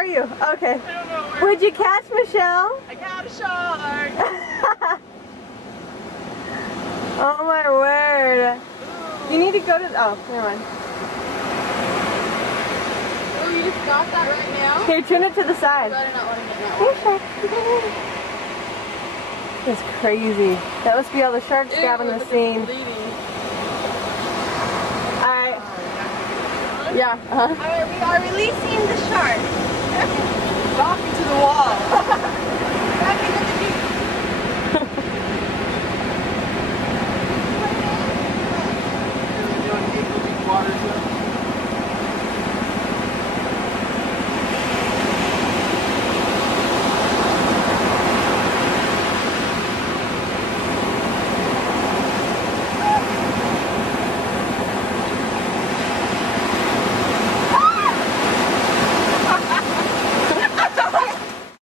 are you? Okay. I don't know where. What'd you catch, Michelle? I got a shark. Oh my word. You need to go to, oh, never mind. Oh, you just got that right now? Here, turn it to the side. I better not want to get that one. It's crazy. That must be all the sharks grabbing the scene. Alright. Yeah. Alright, we are releasing the shark.